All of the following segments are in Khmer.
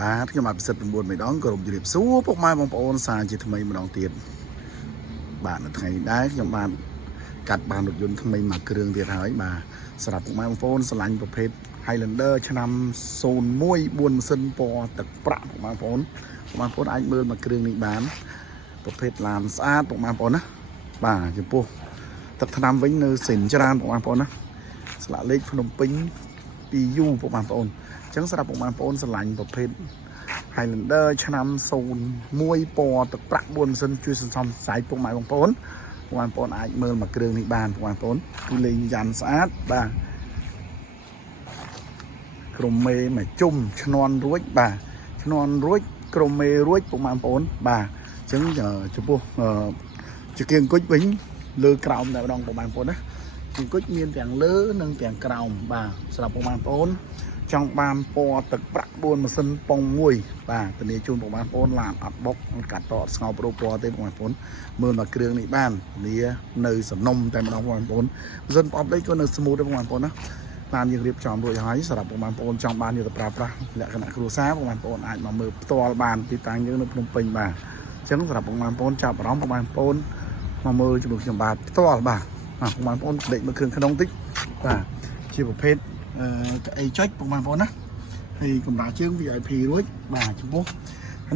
បាទខ្ញុំបាទពិសិដ្ឋ9ម្ដងក៏រំជម្រាបសួរពុកម៉ែបងប្អូនសាជាថ្មីម្ដងទៀតបាទនៅថ្ងៃនេះដែរខ្ញុំបានកាត់បានរថយន្តថ្មីមួយគ្រឿងទៀតហើយបាទសម្រាប់ពុកម៉ែបងប្អូនស្រឡាញ់ប្រភេទ Highlander ឆ្នាំ01 4ម៉ាស៊ីនពណ៌ទឹកប្រាក់ពុកម៉ែបងប្អូនអាចមើលមួយគ្រឿងនេះបានប្រភេទឡានស្អាតពុកម៉ែបងប្អូនណាបាទចំពោះទឹកថ្នាំវិញនៅសិនច្រើនពុកម៉ែបងប្អូនណាស្លាកលេខភ្នំពេញ 2U ពុកម៉ែបងប្អូនអញ្ចឹងសម្រាប់ពុកម៉ែបងប្អូនស្រឡាញ់ប្រភេទ Highlander ឆ្នាំ01ពណ៌ទឹកប្រាក់4ម៉ាស៊ីនជួយសន្សំខ្សែពុកម៉ែបងប្អូនអាចមើលមួយគ្រឿងនេះបានពុកម៉ែបងប្អូនគឺលេងយ៉ាន់ស្អាតបាទក្រុមមេមួយជុំឈ្នន់រួចបាទឈ្នន់រួចក្រុមមេរួចពុកម៉ែបងប្អូនបាទអញ្ចឹងចំពោះជាគៀងគុជវិញលើក្រោមតែម្ដងពុកម៉ែបងប្អូនណាជាគុជមានទាំងលើនិងទាំងក្រោមបាទសម្រាប់ពុកម៉ែបងប្អូនចង់បានពណ៌ទឹកប្រាក់4ម៉ាស៊ីនប៉ុង1បាទធានាជូនពុកម៉ែបងប្អូនឡានអត់បុកកាត់តអត់ស្ងោប្រូពណ៌ទេពុកម៉ែបងប្អូនមើលមកគ្រឿងនេះបានធានានៅសំណុំតែម្ដងពុកម៉ែបងប្អូនម៉ាស៊ីនប្រអប់លេខក៏នៅស្មូទដែរពុកម៉ែបងប្អូនណាបានយើងរៀបចំរួចហើយសម្រាប់ពុកម៉ែបងប្អូនចង់បានយកទៅប្រើប្រាស់លក្ខណៈគ្រួសារពុកម៉ែបងប្អូនអាចមកមើលផ្ទាល់បានទីតាំងយើងនៅភ្នំពេញបាទអញ្ចឹងសម្រាប់ពុកម៉ែបងប្អូនចាប់អារម្មណ៍ពុកម៉ែបងប្អូនមកមើលជាមួយខ្ញុំបាទផ្ទាល់បាទពុកម៉ែបងប្អូនក្លេកមើលគ្រឿងក្នុងតិចបាទជាប្រភេទអីចុចពុកម៉ែបងប្អូនណាហើយកម្រាលជើង VIP រួចបាទចំពោះ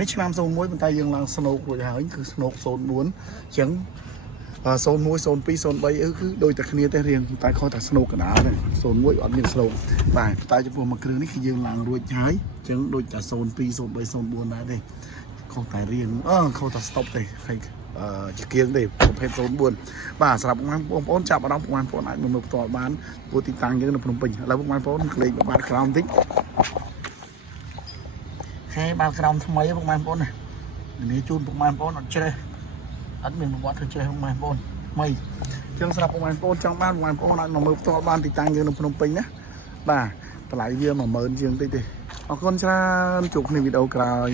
នេះឆ្នាំ01ប៉ុន្តែយើងឡើងស្នូករួចហើយគឺស្នូក04អញ្ចឹង01 02 03គឺដូចតែគ្នាទេរៀងតែខុសតែស្នូកកណ្ដាលហ្នឹង01អត់មានស្នូកបាទតែចំពោះមួយគ្រឿងនេះគឺយើងឡើងរួចហើយអញ្ចឹងដូចតែ02 03 04ដែរទេខុសតែរៀងខុសតែស្តុបទេហើយជាគៀងទេប្រភេទ04បាទសម្រាប់បងប្អូនចាប់អារម្មណ៍បងប្អូនអាចមើលផ្ទាល់បានព្រោះទីតាំងយើងនៅភ្នំពេញឥឡូវបងប្អូនក្លេកបាត់ក្រោមបន្តិចហើយបាល់ក្រោមថ្មីបងប្អូនណានេះជូនបងប្អូនអត់ជ្រេះអត់មានប្រវត្តិធ្វើជ្រេះបងប្អូនថ្មីអញ្ចឹងសម្រាប់បងប្អូនចង់បានបងប្អូនអាចមកមើលផ្ទាល់បានទីតាំងយើងនៅភ្នំពេញណាបាទតម្លៃវា10000ជាងតិចទេអរគុណច្រើនជួបគ្នាវីដេអូក្រោយ